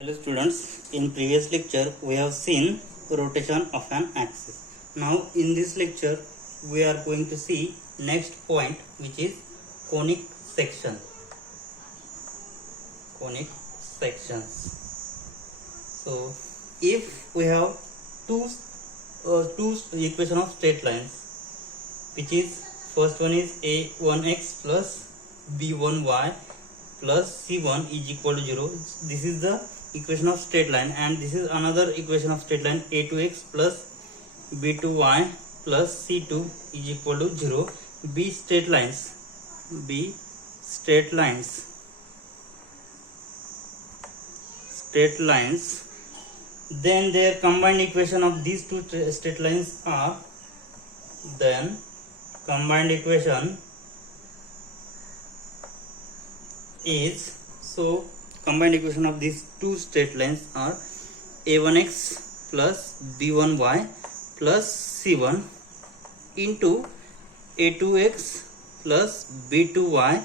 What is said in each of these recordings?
Hello students, in previous lecture we have seen rotation of an axis. Now in this lecture we are going to see next point, which is conic section. Conic sections. So if we have two equation of straight lines, which is first one is a1x plus b1y plus c1 is equal to 0. This is the equation of straight line, and this is another equation of straight line, a2x plus b2y plus c2 is equal to 0. B straight lines, then their combined equation of these two straight lines are, then combined equation is, so combined equation of these two straight lines are a1x plus b1y plus c1 into a2x plus b2y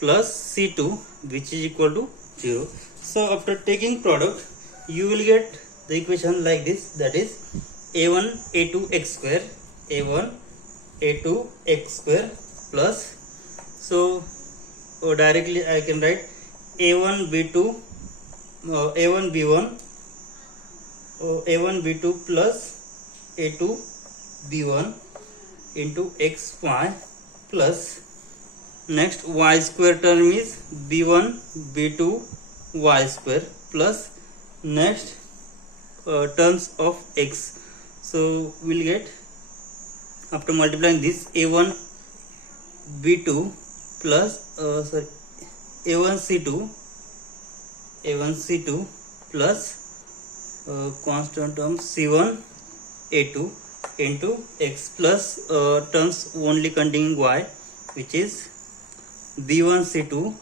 plus c2, which is equal to 0. So after taking product you will get the equation like this, that is a1 a2x square, a1 a2x square plus, so directly I can write a1 b2 a1 b1 a1 b2 plus a2 b1 into xy plus, next y square term is b1 b2 y square plus next terms of x. So we'll get, after multiplying this, a1 b2 plus a1 c2 plus constant term c1 a2 into x plus terms only containing y, which is b1 c2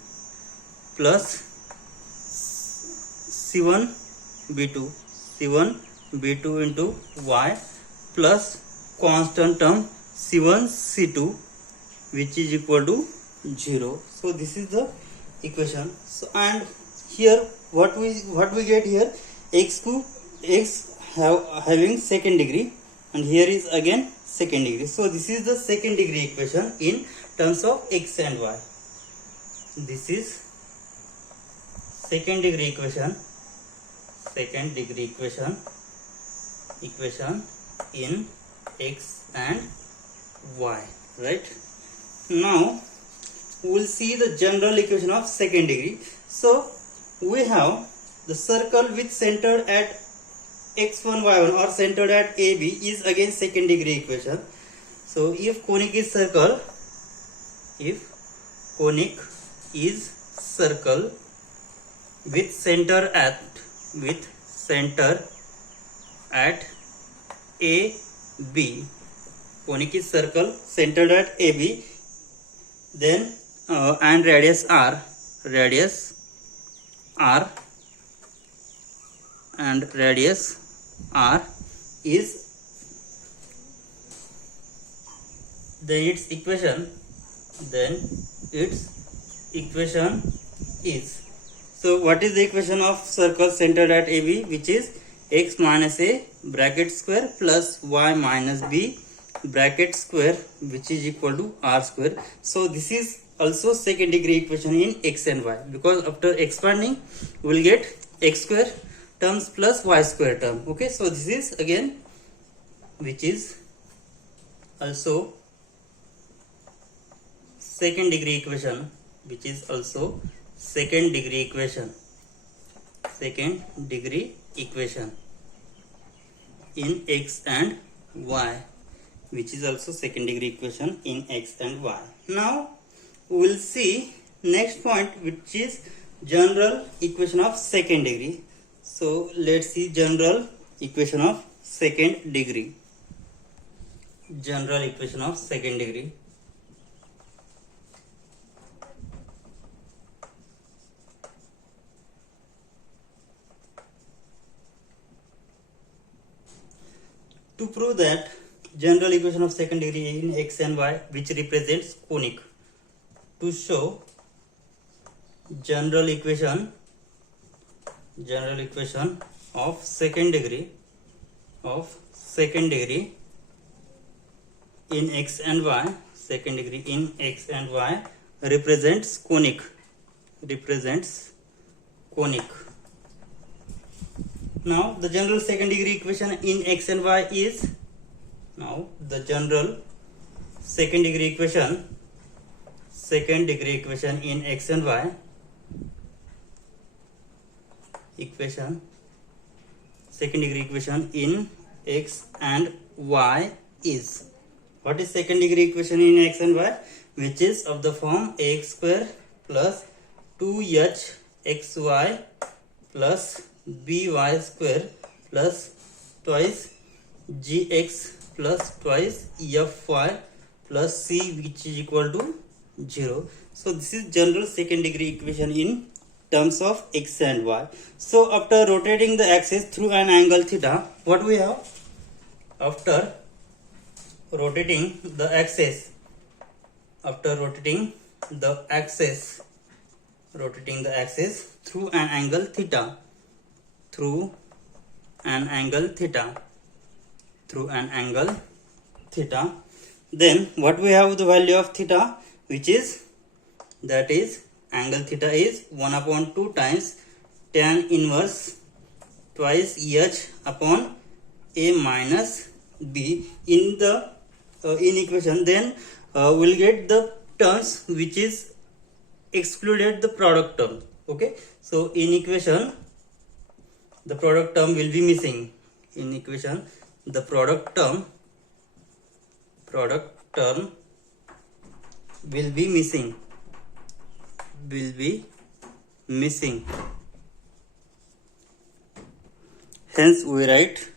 plus c1 b2 into y plus constant term c1 c2, which is equal to 0. So this is the equation. So and here what we get here, x having second degree, and here is again second degree. So this is the second degree equation in terms of x and y. This is second degree equation in x and y, right? Now we will see the general equation of second degree. So we have the circle which centered at x1 y1 or centered at AB is again second degree equation. So if conic is circle with center at AB, conic is circle centered at AB, then and radius r is, then its equation is, so what is the equation of circle centered at AB, which is x minus a bracket square plus y minus b bracket square, which is equal to r square. So this is also second degree equation in x and y, because after expanding we will get x square terms plus y square term. Okay, so this is again, which is also second degree equation, in x and y, which is also second degree equation in x and y. Now we will see next point, which is general equation of second degree. So let's see general equation of second degree. To prove that general equation of second degree in x and y, which represents conic, to show general equation general equation of second degree in x and y, second degree in x and y represents conic. Now the general second degree equation in x and y is, now the general second degree equation in x and y second degree equation in x and y is, what is second degree equation in x and y? Which is of the form ax square plus 2hxy plus by square plus twice gx plus twice fy plus c, which is equal to 0. So this is general second degree equation in terms of x and y. So after rotating the axis through an angle theta, what we have? After rotating the axis through an angle theta, then what we have, the value of theta, which is, that is, angle theta is 1/2 times tan inverse twice h upon a minus b in the in equation. Then we'll get the terms which is excluded the product term. Okay, so in equation the product term will be missing. In equation the product term will be missing. Hence we write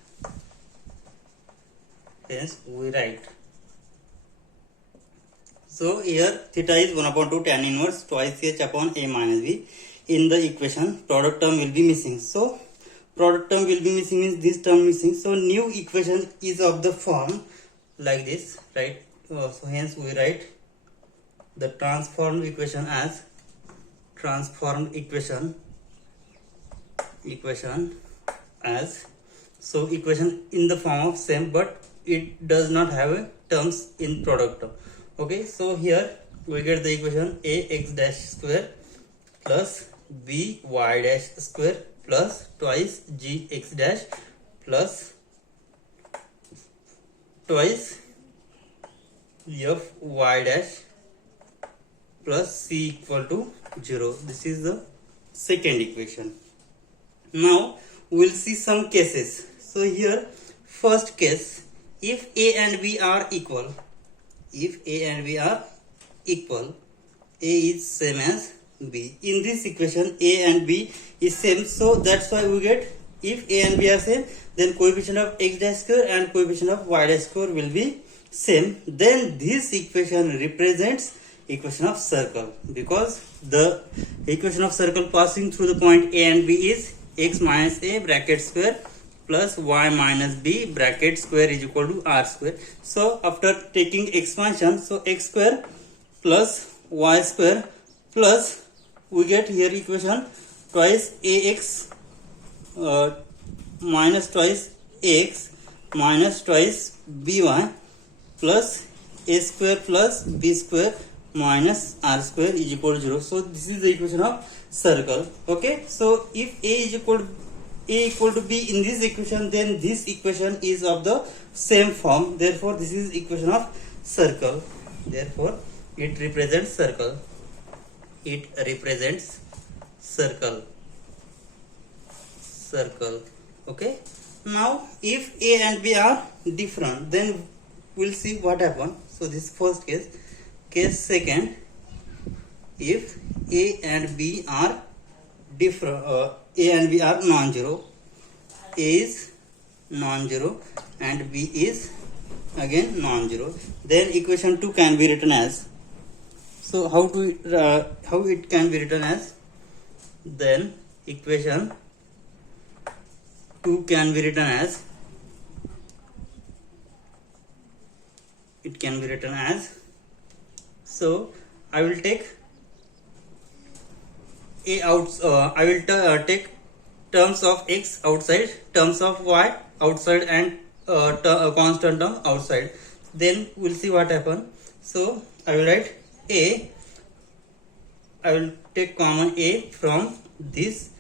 so here theta is 1/2 tan inverse twice h upon a minus b. In the equation product term will be missing. So product term will be missing means this term missing. So new equation is of the form like this, right? So hence we write the transformed equation as so equation in the form of same, but it does not have a terms in product term. Okay, so here we get the equation ax dash square plus by dash square plus twice gx dash plus twice fy dash plus c equal to 0. This is the second equation. Now we'll see some cases. So here first case, if a and b are equal, a is same as b. In this equation a and b is same, so that's why we get, if a and b are same, then coefficient of x dash square and coefficient of y dash square will be same. Then this equation represents equation of circle, because the equation of circle passing through the point a and b is x minus a bracket square plus y minus b bracket square is equal to r square. So after taking expansion, so x square plus y square plus, we get here equation twice ax minus twice ax minus twice by plus a square plus b square minus r square is equal to 0. So this is the equation of circle. Okay, so if a equal to b in this equation, then this equation is of the same form. Therefore this is equation of circle. Therefore it represents circle. Okay, now if a and b are different, then we'll see what happen. So this first case. Case second, if a and b are different, a and b are non-zero, a is non-zero and b is again non-zero, then equation 2 can be written as, so how it can be written as, then equation 2 can be written as, so I will take a out, I will take terms of x outside, terms of y outside, and constant term outside. Then we'll see what happen. So I will write a, I will take common a from this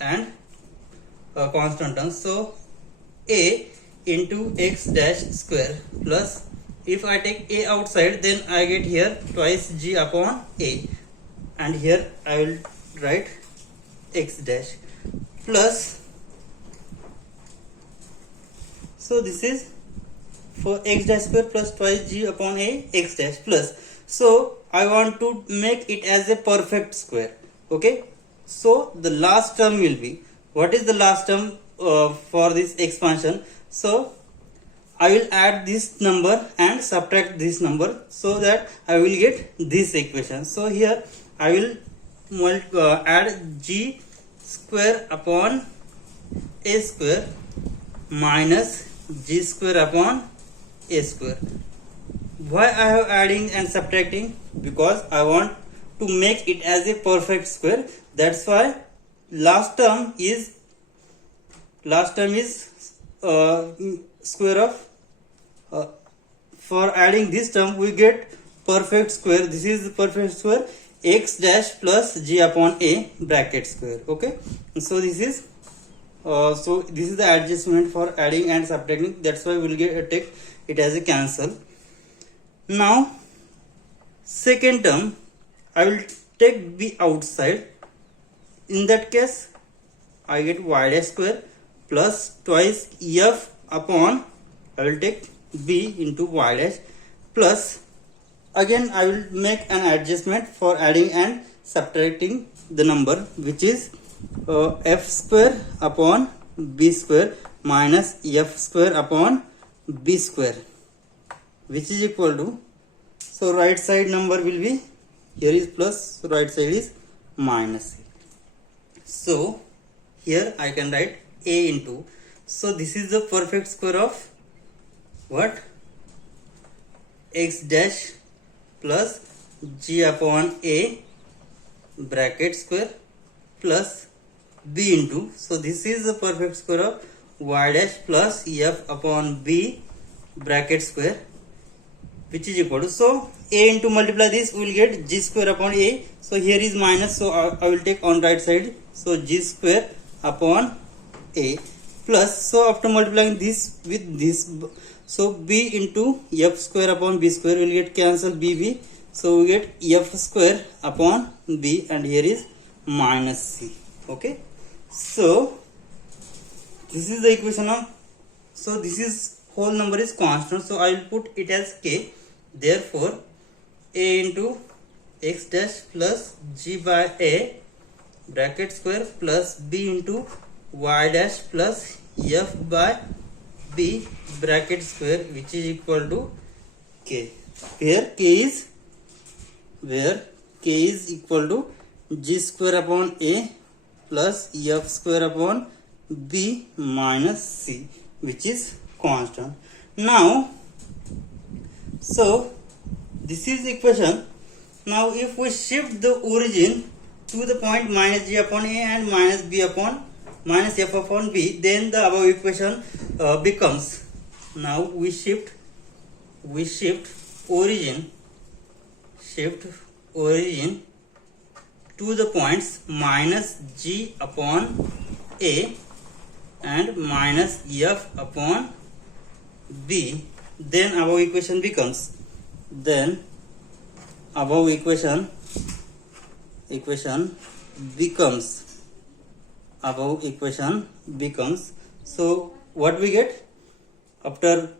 and constant term. So a into x dash square plus, if I take a outside, then I get here twice g upon a, and here I will write x dash plus, so this is for x dash square plus twice g upon a x dash plus. So I want to make it as a perfect square. Okay, so the last term will be, what is the last term for this expansion? So I will add this number and subtract this number, so that I will get this equation. So here I will add g square upon a square minus g square upon a square. Why I have adding and subtracting? Because I want to make it as a perfect square. That's why last term is square of, for adding this term we get perfect square. This is the perfect square, x dash plus g upon a bracket square. Okay, so this is the adjustment for adding and subtracting. That's why we'll take it as a cancel. Now second term I will take b outside. In that case I get y dash square plus twice f upon, I will take b into y dash plus, again I will make an adjustment for adding and subtracting the number, which is f square upon b square minus f square upon b square, which is equal to, so right side number will be, here is plus, so right side is minus. So here I can write a into, so this is the perfect square of what, x dash plus g upon a bracket square plus b into, so this is the perfect square of y dash plus f upon b bracket square, which is equal to, so a into multiply this, we will get g square upon a. So here is minus, so I will take on right side, so g square upon a plus, so after multiplying this with this, so b into f square upon b square will get cancel b, so we get f square upon b, and here is minus c. Okay, so this is the equation of, so this is whole number is constant, so I will put it as k. Therefore a into x dash plus g by a bracket square plus b into y dash plus f by b bracket square, which is equal to k, where k is equal to g square upon a plus f square upon b minus c, which is constant. Now so this is the equation. Now if we shift the origin to the point minus g upon a and minus b upon minus f upon b, then the above equation becomes, now we shift origin to the points minus g upon a and minus f upon b, then above equation becomes, so what we get after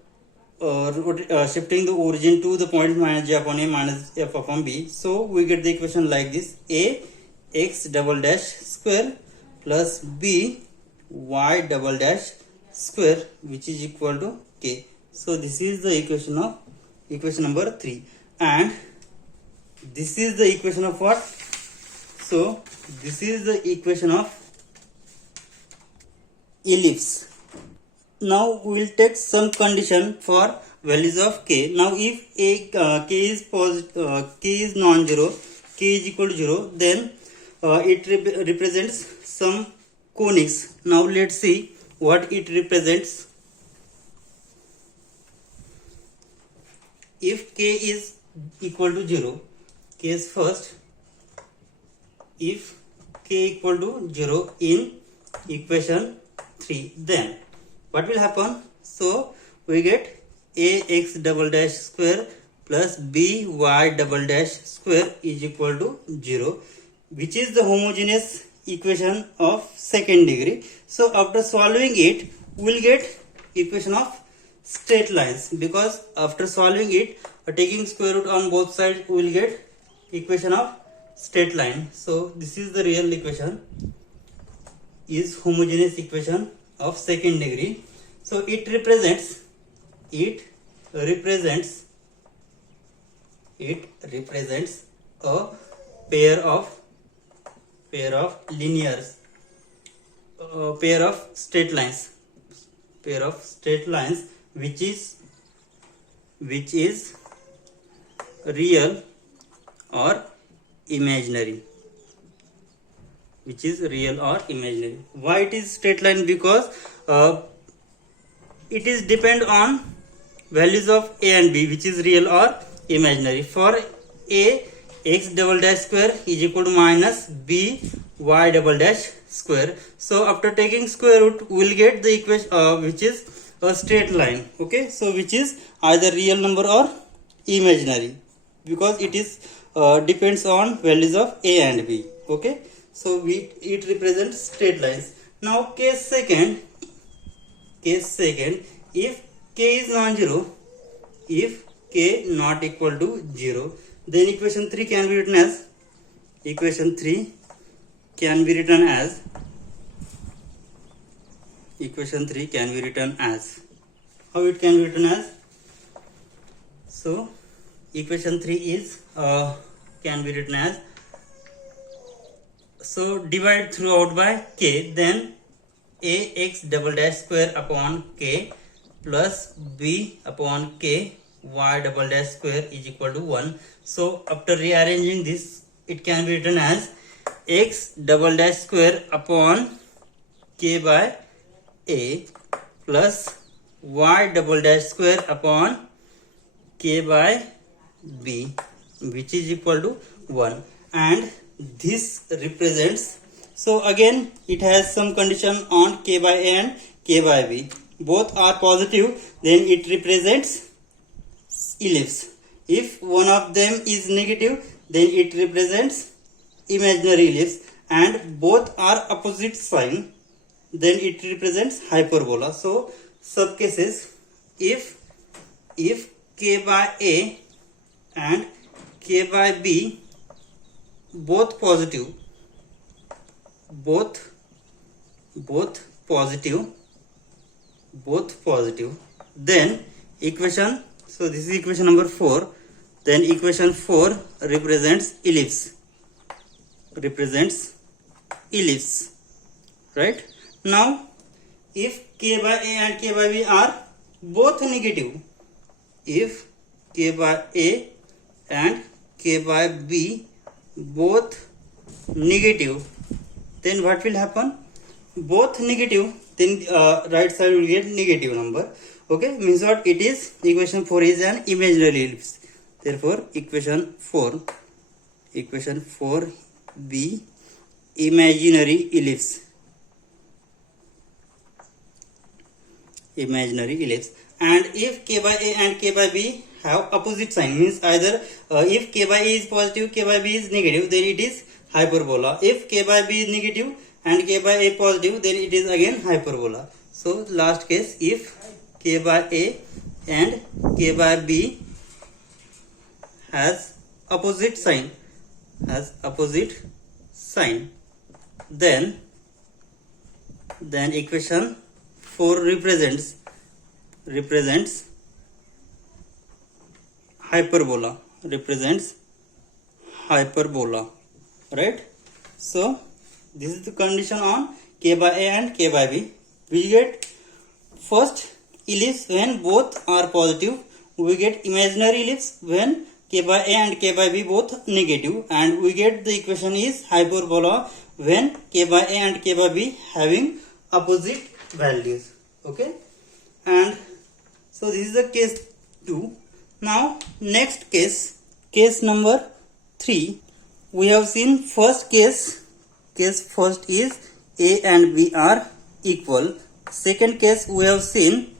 shifting the origin to the point minus g upon a minus f upon b, so we get the equation like this: a x double dash square plus b y double dash square, which is equal to k. So this is the equation number 3, and this is the equation of what? So this is the equation of ellipse. Now we will take some condition for values of k. Now if k is positive, k is non-zero, k is equal to 0, then it represents some conics. Now let's see what it represents. If k is equal to 0, case first, if k equal to 0 in equation 3, then what will happen? So we get ax double dash square plus by double dash square is equal to 0, which is the homogeneous equation of second degree. So after solving it, we will get equation of straight lines, because after solving it, taking square root on both sides, we will get equation of straight line. So this is the real equation, is homogeneous equation of second degree. So it represents a pair of linears, pair of straight lines, which is real or imaginary. Why it is straight line? Because it is depend on values of a and b, which is real or imaginary. For a, x double dash square is equal to minus b y double dash square. So after taking square root, we will get the equation which is a straight line. Okay, so which is either real number or imaginary, because it is depends on values of a and b. Okay, so it represents straight lines. Now case second, if k is non-zero, if k not equal to 0, then equation 3 can be written as how it can be written as. So equation 3 is can be written as, so divide throughout by k, then ax double dash square upon k plus b upon k y double dash square is equal to 1. So after rearranging this, it can be written as x double dash square upon k by a plus y double dash square upon k by b, which is equal to 1. And this represents, so again it has some condition on k by a and k by b. Both are positive, then it represents ellipse. If one of them is negative, then it represents imaginary ellipse, and both are opposite sign, then it represents hyperbola. So sub cases, if k by a and k by b both positive, then equation, so this is equation number 4, then equation 4 represents ellipse, right? Now if k by a and k by b are both negative, if k by a and k by b both negative, then what will happen? Both negative, then right side will get negative number. Okay, means what it is? Equation 4 is an imaginary ellipse. Therefore equation 4 be imaginary ellipse. And if k by a and k by b have opposite sign, means either if k by a is positive, k by b is negative, then it is hyperbola. If k by b is negative and k by a positive, then it is again hyperbola. So last case, if k by a and k by b has opposite sign, then equation 4 represents hyperbola, right? So this is the condition on k by a and k by b. We get first ellipse when both are positive, we get imaginary ellipse when k by a and k by b both negative, and we get the equation is hyperbola when k by a and k by b having opposite values. Okay, and so this is the case 2. Now next case number 3. We have seen first case first is a and b are equal. Second case we have seen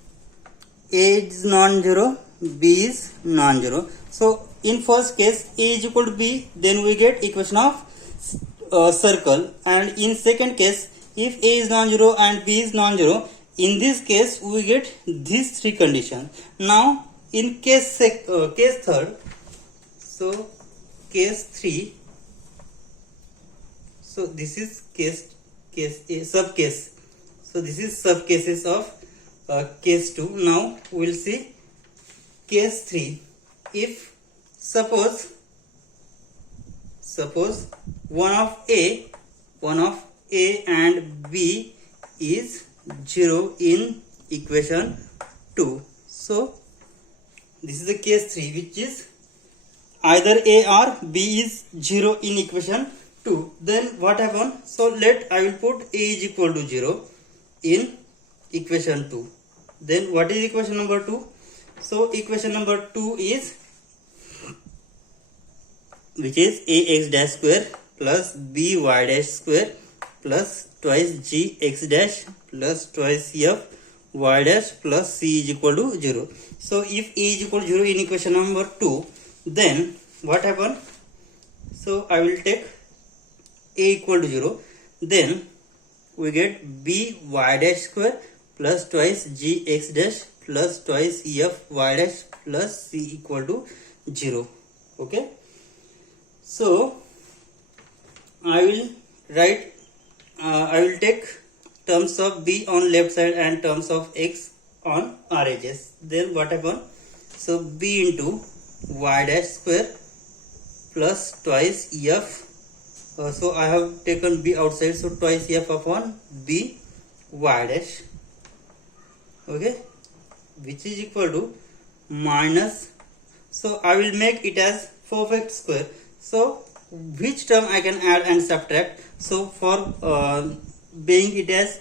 a is non-zero, b is non-zero. So in first case a is equal to b, then we get equation of circle. And in second case, if a is non-zero and b is non-zero, in this case we get these three conditions. Now in case third, so case 3, so this is case a, sub case. So this is sub cases of case 2. Now we will see case 3. If suppose one of a and b is 0 in equation 2. So this is the case 3, which is either a or b is 0 in equation 2. Then what happen? So I will put a is equal to 0 in equation 2. Then what is equation number 2? So equation number 2 is, which is ax dash square plus by dash square plus twice gx dash plus twice f y dash plus c is equal to 0. So if a is equal to 0 in equation number 2, then what happen? So I will take a equal to 0, then we get by dash square plus twice gx dash plus twice f y dash plus c equal to 0. Okay, so I will take terms of b on left side and terms of x on RHS. Then what happen? So b into y dash square plus twice f. So I have taken b outside, so twice f upon b y dash. Okay, which is equal to minus. So I will make it as perfect square. So which term I can add and subtract? So for being it as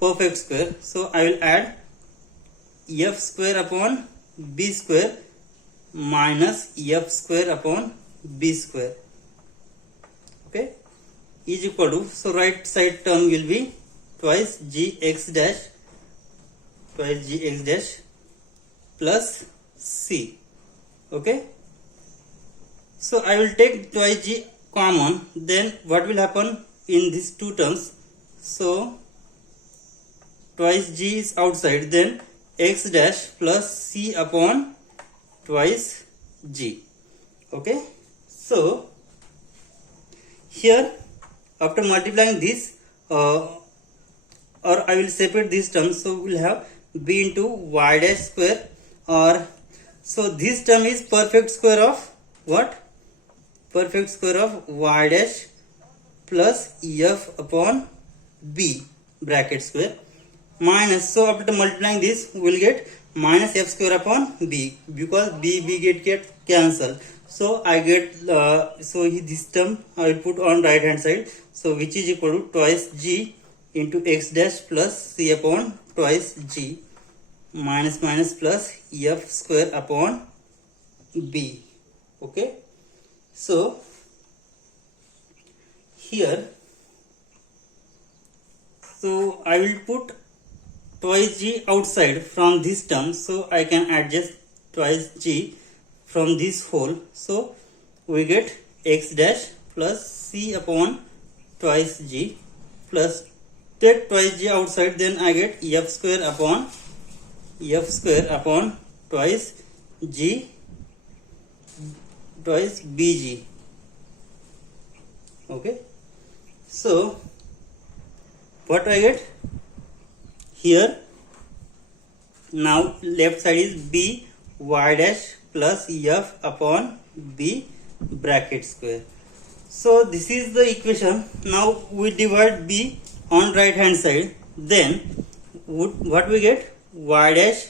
perfect square, so I will add f square upon b square minus f square upon b square. Okay, is equal to, so right side term will be twice gx dash plus c. Okay, so I will take twice g common, then what will happen in these two terms? So twice g is outside, then x dash plus c upon twice g. Okay, so here after multiplying this, or I will separate these terms, so we will have b into y dash square, or so this term is perfect square of what? Perfect square of y dash plus f upon b bracket square minus, so after multiplying this we will get minus f square upon b, because b get cancelled. So I get so this term I will put on right hand side, so which is equal to twice g into x dash plus c upon twice g minus plus f square upon b. Okay, so here, so I will put twice g outside from this term, so I can adjust twice g from this whole. So we get x dash plus c upon twice g plus, take twice g outside, then I get f square upon twice g twice bg. Okay, so what I get here? Now left side is b y dash plus f upon b bracket square. So this is the equation. Now we divide b on right hand side, then what we get? Y dash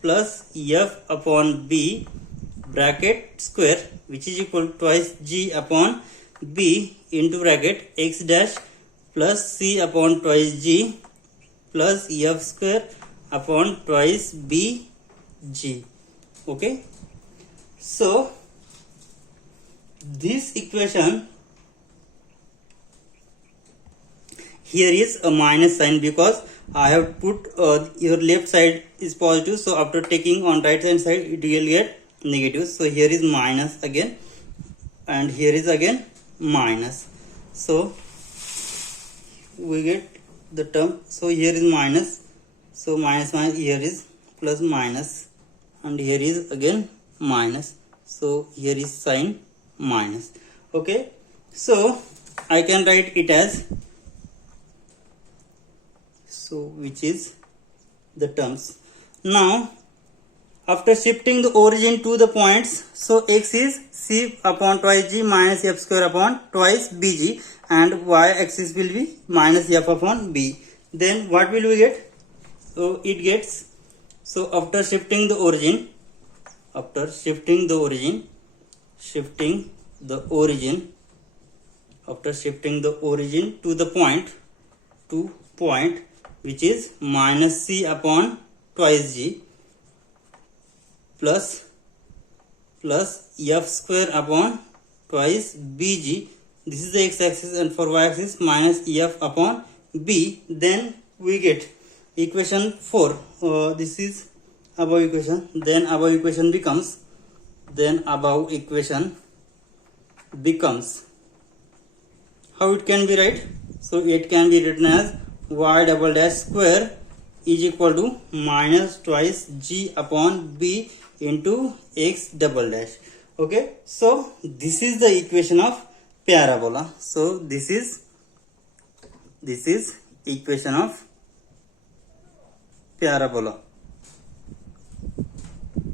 plus f upon b bracket square, which is equal to twice g upon b into bracket x dash plus c upon twice g plus f square upon twice b g. Okay, so this equation here is a minus sign because I have put your left side is positive, so after taking on right hand side it will get negative. So here is minus again and here is again minus, so we get the term. So here is minus, so minus minus, here is plus minus, and here is again minus, so here is sign minus. Okay, so I can write it as, so which is the terms. Now after shifting the origin to the points, so x is c upon twice g minus f square upon twice bg, and y axis will be minus f upon b. Then what will we get? So it gets, so after shifting the origin, shifting the origin to the point, which is minus c upon twice g plus f square upon twice bg. This is the x-axis, and for y-axis minus f upon b. Then we get equation 4. This is above equation. Then above equation becomes how it can be right? So it can be written as y double dash square is equal to minus twice g upon b into x double dash. Okay, so this is the equation of parabola. So this is equation of parabola.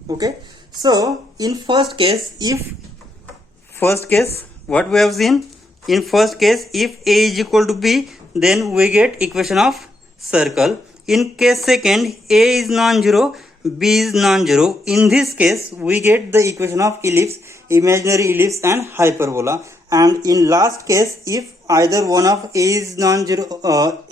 Okay, so in first case what we have seen, in first case if a is equal to b, then we get equation of circle. In case second, a is non-zero, b is non-zero. In this case we get the equation of ellipse, imaginary ellipse and hyperbola. And in last case, if either one of a is non-zero, one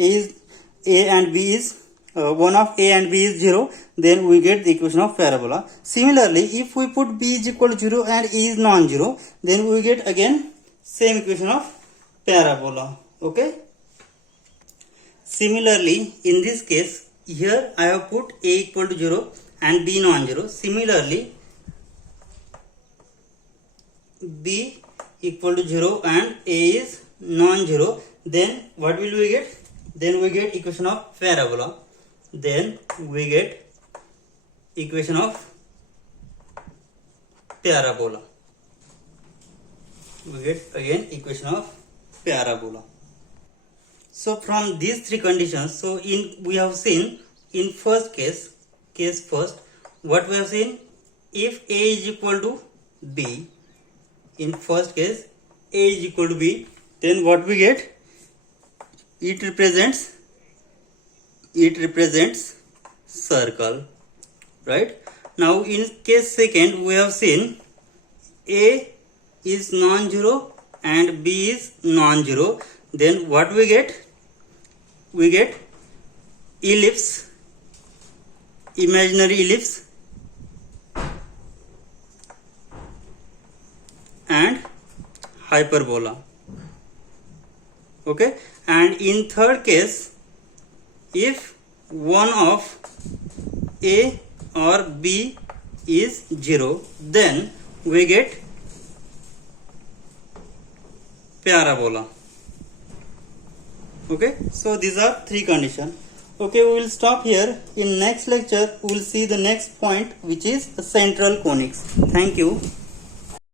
of a and b is 0, then we get the equation of parabola. Similarly, if we put b is equal to 0 and a is non-zero, then we get again same equation of parabola. Okay. Similarly, in this case, here I have put a equal to 0 and b non-zero. Similarly, b equal to 0 and a is non-zero. Then what will we get? Then we get equation of parabola. Then we get equation of parabola. We get again equation of parabola. So from these three conditions, so we have seen in first case first, what we have seen, if a is equal to b, in first case a is equal to b, then what we get? It represents circle, right? Now in case second, we have seen a is non-zero and b is non-zero. Then what we get? We get ellipse, imaginary ellipse and hyperbola. Okay, and in third case, if one of a or b is 0, then we get parabola. Okay, so these are three conditions. Okay, we will stop here. In next lecture we will see the next point, which is central conics. Thank you.